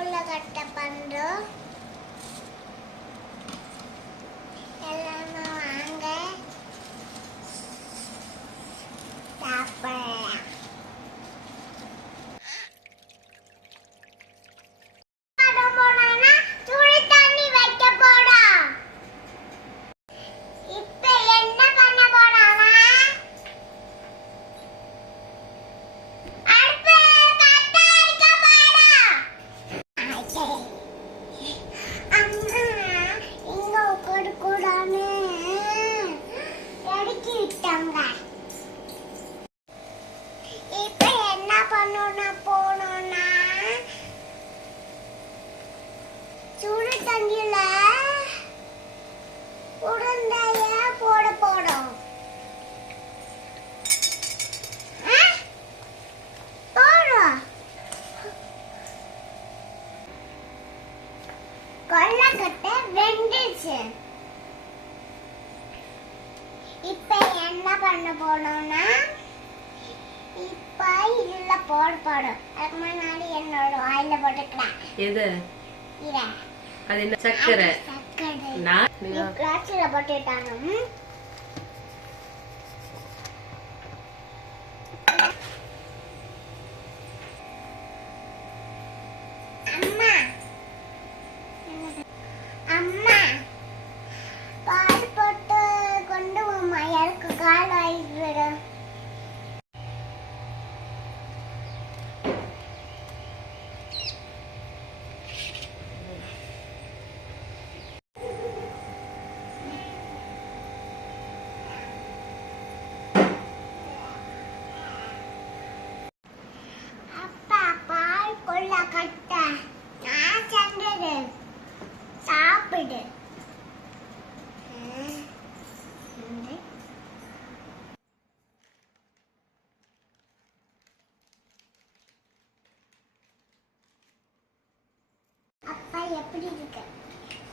கொள்ளக்கட்டை பண்றோம். விட்டாங்க இப்ப என்ன பண்ணணும்னா போனோம்னா சுடு தண்ணியில உருண்டைய போட போடும் கொல்லக்கட்டை வெந்துச்சு. இப்போ என்ன பண்ண போனோம்னா இப்ப இதுல போட போடும் அதுக்கு முன்னாடி என்னோட வாயில போட்டுக்கலாம் எது? அது என்ன? சக்கரை சக்கரை நான் போட்டுட்டாங்க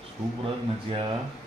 સુપ્રજ્ઞ જ્યાં